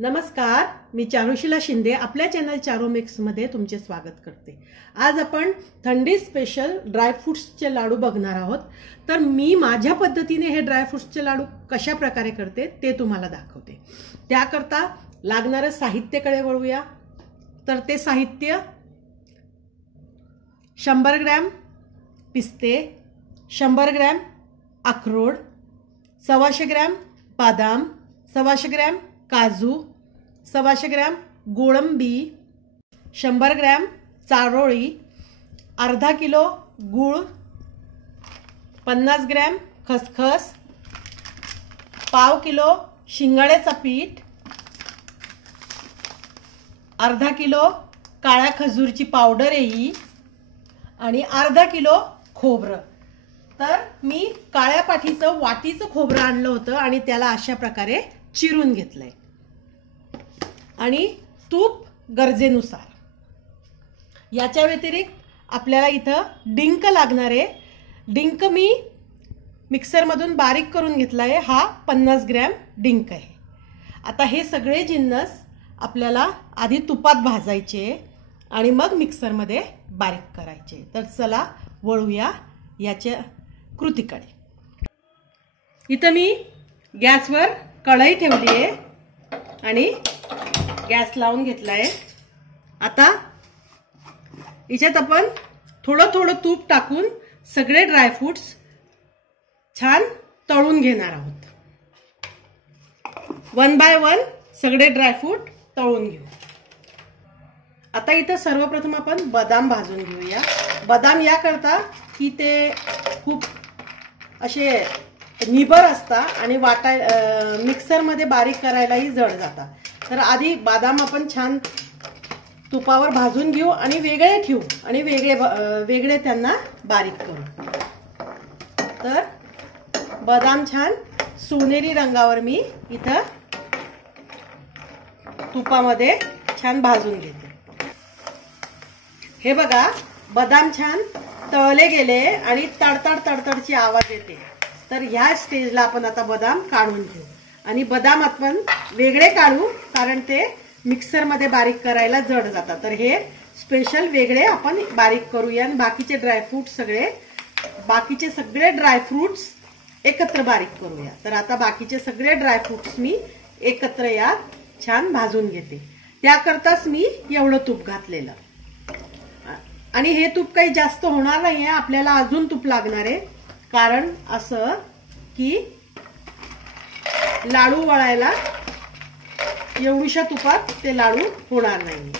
नमस्कार, मी चारुशीला शिंदे आपल्या चॅनल चारो मिक्स मध्ये तुमचे स्वागत करते। आज आपण थंडी स्पेशल ड्रायफ्रुट्सचे लाडू बघणार आहोत। तर मी माझ्या पद्धतीने हे ड्रायफ्रुट्सचे लाडू कशा प्रकारे करते ते तुम्हाला दाखवते। त्याकरता लागणारे साहित्याकडे वळूया। तर ते साहित्य 100 ग्रॅम पिस्ते, 100 ग्रॅम अक्रोड, 125 ग्रॅम बदाम, 125 ग्रॅम काजू, 125 ग्रॅम गोडंबी, 100 ग्रॅम चारोळी, अर्धा किलो गूळ, 50 ग्रॅम खसखस, पाव किलो शिंगाड्याचा पीठ, अर्धा किलो काळ्या खजूरची पावडर येई आणि अर्धा किलो खोबरं। तर मी काळ्या पाठीचं वाटीचं खोबरं आणलं होतं आणि त्याला अशा प्रकारे चिरून घेतलंय आणि तूप गरजेनुसार। याच्या व्यतिरिक्त आपल्याला इथं डिंक लागणार आहे। डिंक मी मिक्सर मधून बारीक करून घेतलाय। हा 50 ग्रॅम डिंक आहे। आता हे सगळे जिन्नस आपल्याला आधी तुपात भाजायचे आणि मग मिक्सर मध्ये बारीक करायचे। तर चला वळूया याच्या कृतीकडे। इथं मी गॅसवर कढई ठेवली आहे आणि गॅस लावून घेतलाय। आता याच्यात आपण थोडं थोडं तूप टाकून सगळे ड्रायफ्रुट्स छान तळून घेणार आहोत। 1 बाय 1 सगळे ड्रायफ्रूट तळून घेऊ। आता इथं सर्वप्रथम आपण बदाम भाजून घेऊया। बदाम या करता की ते खूप असे निबर असतात आणि मिक्सर मध्ये बारीक करायलाही जड जातात। तर आधी बदाम आपण छान तुपावर भाजून घेऊ आणि वेगळे ठेवू आणि वेगळे त्यांना बारीक करू। तर बदाम छान सोनेरी रंगावर मी इथं तुपामध्ये छान भाजून घेते। हे बघा, बदाम छान तळले गेले आणि तडतड तडतडची आवाज येते। तर ह्या स्टेजला आपण आता बदाम काढून घेऊ आणि बदाम आपण वेगळे काढू कारण ते मिक्सर मध्ये बारीक करायला जड जातात। तर हे स्पेशल वेगळे आपण बारीक करूया आणि बाकीचे सगळे ड्रायफ्रुट्स एकत्र बारीक करूया। तर आता बाकीचे सगळे ड्रायफ्रुट्स मी एकत्र यात छान भाजून घेते। त्याकरताच मी एवढं तूप घातलेलं आणि हे तूप काही जास्त होणार नाहीये, आपल्याला अजून तूप लागणार आहे। कारण असं की लाडू वळायला एवढ्याशा तुपात ते लाडू होणार नाही।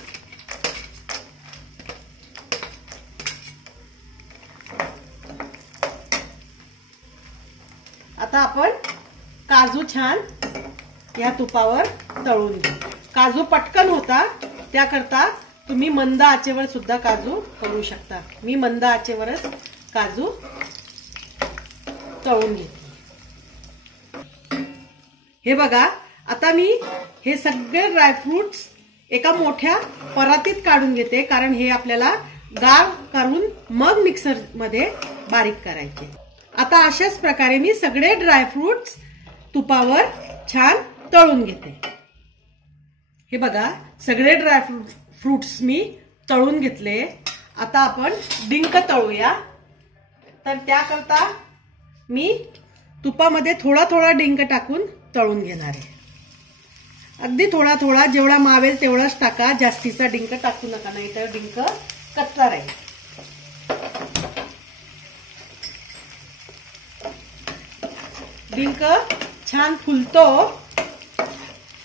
आता आपण काजू छान या तुपावर तळून घेऊ। काजू पटकन होता, त्याकरता तुम्ही मंद आचेवर सुद्धा काजू करू शकता। मी मंद आचेवरच काजू तळून घेते। हे बघा, आता मी हे सगळे ड्रायफ्रुट्स एका मोठ्या परातीत काढून घेते कारण हे आपल्याला गार करून मग मिक्सर मध्ये बारीक करायचे। आता अशाच प्रकारे मी सगळे ड्रायफ्रुट्स तुपावर छान तळून घेते। हे बघा, सगळे ड्रायफ्रुट्स मी तळून घेतले। आता आपण डिंक तळूया। तर त्याकरता मी तुपामध्ये थोडा थोडा डिंक टाकून तळून घेणार आहे। अगदी थोडा थोडा, जेवढा मावेल तेवढाच टाका, जास्तीचा डिंक टाकू नका, नाहीतर डिंक कच्चा राहील। डिंक छान फुलतो।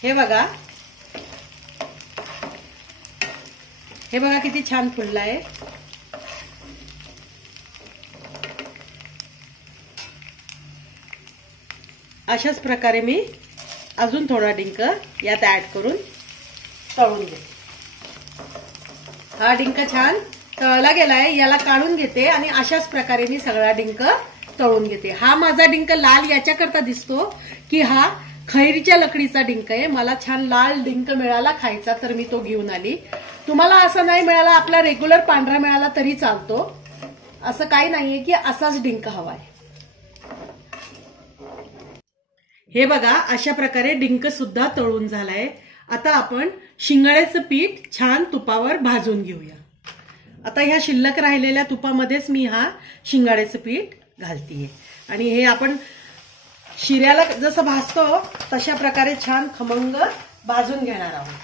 हे बघा किती छान फुललाय। अशाच प्रकारे मी अजून थोडा डिंक यात ऍड करून तळून घेते। हा डिंक छान तळला गेलाय, याला काढून घेते आणि अशाच प्रकारे मी सगळा डिंक तळून घेते। हा माझा डिंक लाल याच्याकरता दिसतो की हा खैरीच्या लकडीचा डिंक आहे। मला छान लाल डिंक मिळाला खायचा तर मी तो घेऊन आली। तुम्हाला असं नाही मिळाला, आपला रेग्युलर पांढरा मिळाला तरी चालतो। असं काही नाहीये की असाच डिंक हवाय। हे बघा, अशा प्रकारे डिंक सुद्धा तळून झालाय। आता आपण शिंगाड्याचं पीठ छान तुपावर भाजून घेऊया। आता ह्या शिल्लक राहिलेल्या तुपामध्येच मी हा शिंगाड्याचं पीठ घालतीये आणि हे आपण शिऱ्याला जसं भाजतो तशा प्रकारे छान खमंग भाजून घेणार आहोत।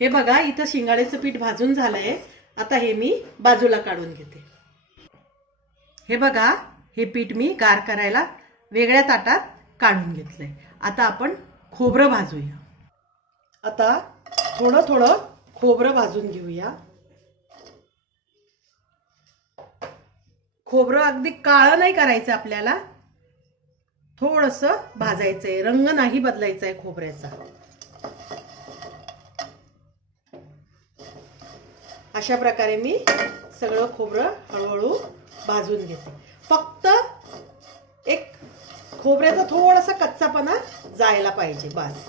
हे बघा इथं शिंगाड्याचं पीठ भाजून झालंय। आता हे मी बाजूला काढून घेते। हे बघा हे पीठ मी गार करायला वेगळ्या ताटात काढून घेतलंय। आता आपण खोबरं भाजूया। आता थोडं थोडं खोबरं भाजून घेऊया। खोबरं अगदी काळं नाही करायचं आपल्याला, थोडंसं भाजायचंय, रंग नाही बदलायचा आहे खोबऱ्याचा। अशा प्रकारे मी सगळं खोबरं हळूहळू भाजून घेते। फक्त एक खोबऱ्याचा थोडासा कच्चापणा जायला पाहिजे बस।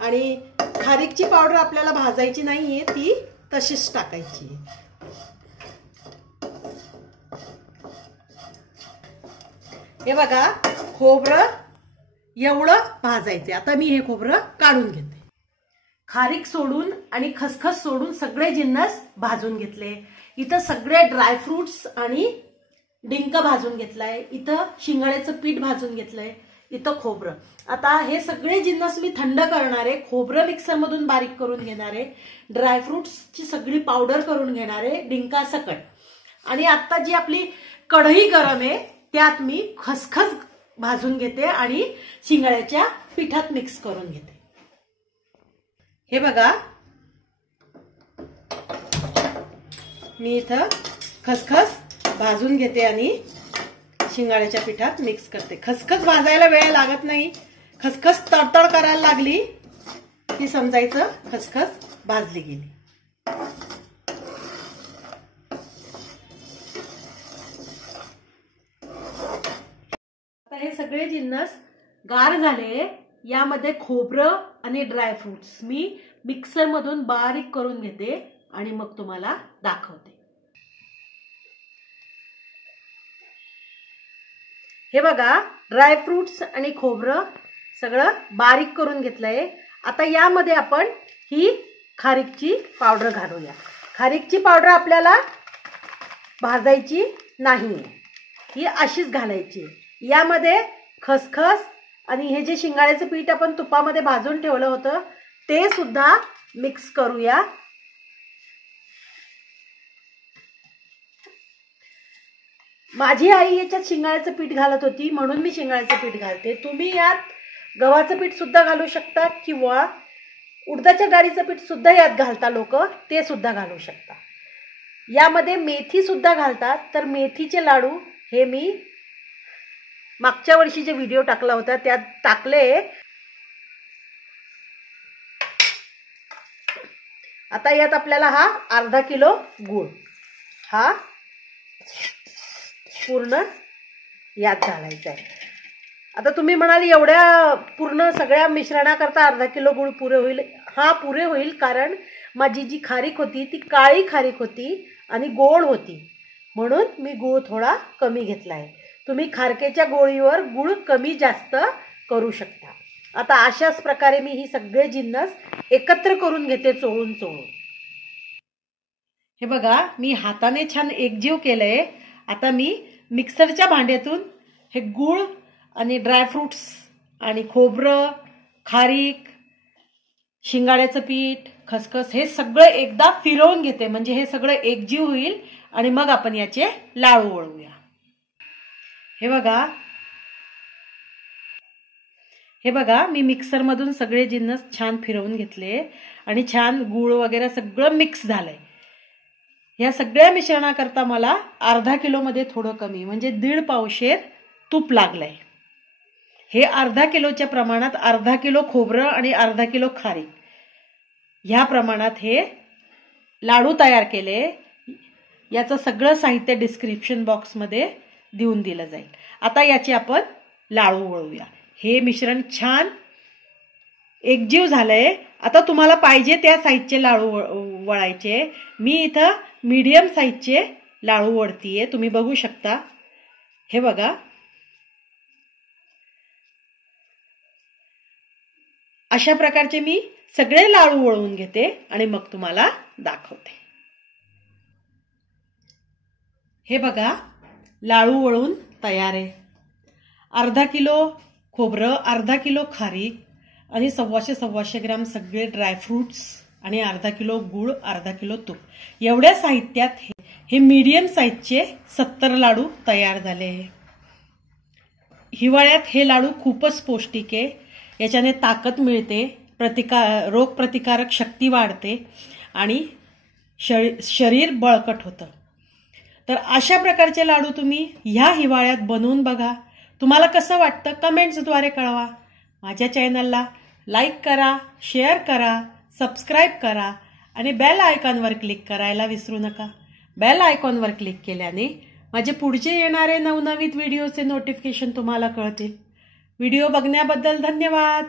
आणि खारीकची पावडर आपल्याला भाजायची नाहीये, ती तशीच टाकायची। हे बघा खोबरं एवढं भाजायचे। आता मी हे खोबरं काढून घेते। खारीक सोडून आणि खसखस सोडून सगळे जिन्नस भाजून घेतले। इथं सगळे ड्रायफ्रुट्स आणि डिंक भाजून घेतलाय। इथं शिंगाड्याचं पीठ भाजून घेतलंय। इथं खोबरं। आता हे सगळे जिन्नस मी थंड करणार आहे। खोबरं मिक्सर मधून बारीक करून घेणार आहे, ड्रायफ्रुट्सची सगळी पावडर करून घेणार आहे डिंकासकट। आणि आता जी आपली कढई गरम आहे त्यात मी खसखस भाजून घेते आणि शिंगाड्याच्या पिठात मिक्स करून घेते। हे बघा मी इथं खसखस भाजून घेते आणि शिंगाड्याच्या पिठात मिक्स करते। खसखस भाजायला वेळ लागत नाही, खसखस तडतड करायला लागली की समजायचं खसखस भाजली गेली। आता हे सगळे जिन्नस गार झाले। यामध्ये खोबरं आणि ड्रायफ्रुट्स मी मिक्सर मधून बारीक करून घेते आणि मग तुम्हाला दाखवते। हे बघा ड्रायफ्रुट्स आणि खोबरं सगळं बारीक करून घेतलंय। आता यामध्ये आपण ही खारीकची पावडर घालूया। खारीकची पावडर आपल्याला भाजायची नाहीये, ही अशीच घालायची। यामध्ये खसखस आणि हे जे शिंगाड्याचं पीठ आपण तुपामध्ये भाजून ठेवलं होतं ते सुद्धा मिक्स करूया। माझी आई याच्यात शिंगाड्याचं पीठ घालत होती म्हणून मी शिंगाड्याचं पीठ घालते। तुम्ही यात गव्हाचं पीठ सुद्धा घालू शकता किंवा उडदाच्या डाळीचं पीठ सुद्धा यात घालता लोक, ते सुद्धा घालू शकता। यामध्ये मेथी सुद्धा घालतात, तर मेथीचे लाडू हे मी मागच्या वर्षीचे व्हिडिओ टाकला होता त्यात टाकले। आता यात आपल्याला हा अर्धा किलो गूळ हा पूर्ण यात घालायचा आहे। आता तुम्ही म्हणाल एवढ्या पूर्ण सगळ्या मिश्रणाकरता अर्धा किलो गूळ पुरे होईल? हा पुरे होईल, कारण माझी जी खारीक होती ती काळी खारीक होती आणि गोड होती, म्हणून मी गूळ थोडा कमी घेतलाय। तुम्ही खारकेच्या गोळीवर गूळ कमी जास्त करू शकता। आता अशाच प्रकारे मी ही सगळे जिन्नस एकत्र करून घेते चोळून चोळून। हे बघा मी हाताने छान एकजीव केलंय। आता मी मिक्सरच्या भांड्यातून हे गूळ आणि ड्रायफ्रुट्स आणि खोबरं, खारीक, शिंगाड्याचं पीठ, खसखस हे सगळं एकदा फिरवून घेते, म्हणजे हे सगळं एकजीव होईल आणि मग आपण याचे लाडू वळवूया। हे बघा मी मिक्सर मधून सगळे जिन्नस छान फिरवून घेतले आणि छान गूळ वगैरे सगळं मिक्स झालंय। या सगळ्या मिश्रणाकरता मला अर्धा किलो मध्ये थोडं कमी म्हणजे 1.5 पावशेर तूप लागलंय। हे अर्धा किलोच्या प्रमाणात अर्धा किलो खोबरं आणि अर्धा किलो खारीक ह्या प्रमाणात हे लाडू तयार केले। याचं सगळं साहित्य डिस्क्रिप्शन बॉक्स मध्ये देऊन दिलं जाईल। आता याचे आपण लाडू वळवूया। हे मिश्रण छान एकजीव झालंय। आता तुम्हाला पाहिजे त्या साईजचे लाडू वळायचे। मी इथं मीडियम साईजचे लाडू वळतीये, तुम्ही बघू शकता. हे बघा, अशा प्रकारचे मी सगळे लाडू वळवून घेते आणि मग तुम्हाला दाखवते. हे बघा, लाडू वळून तयार आहे. अर्धा किलो खोबरं, अर्धा किलो खारीक आणि 125 ग्राम सगळे ड्रायफ्रुट्स आणि अर्धा किलो गूळ, अर्धा किलो तूप, एवढ्या साहित्यात हे मीडियम साईजचे 70 लाडू तयार झाले. हिवाळ्यात हे लाडू खूपच पौष्टिक आहे. याच्याने ताकद मिळते, रोगप्रतिकारक शक्ती वाढते आणि शरीर बळकट होतं. तर अशा प्रकारचे लाडू तुम्ही ह्या हिवाळ्यात बनवून बघा. तुम्हाला कसं वाटतं कमेंट्सद्वारे कळवा. माझ्या चॅनलला लाईक करा, शेअर करा, सबस्क्राईब करा आणि बेल आयकॉनवर क्लिक करायला विसरू नका. बेल आयकॉनवर क्लिक केल्याने माझे पुढचे येणारे नवनवीन व्हिडिओचे नोटिफिकेशन तुम्हाला कळतील. व्हिडिओ बघण्याबद्दल धन्यवाद.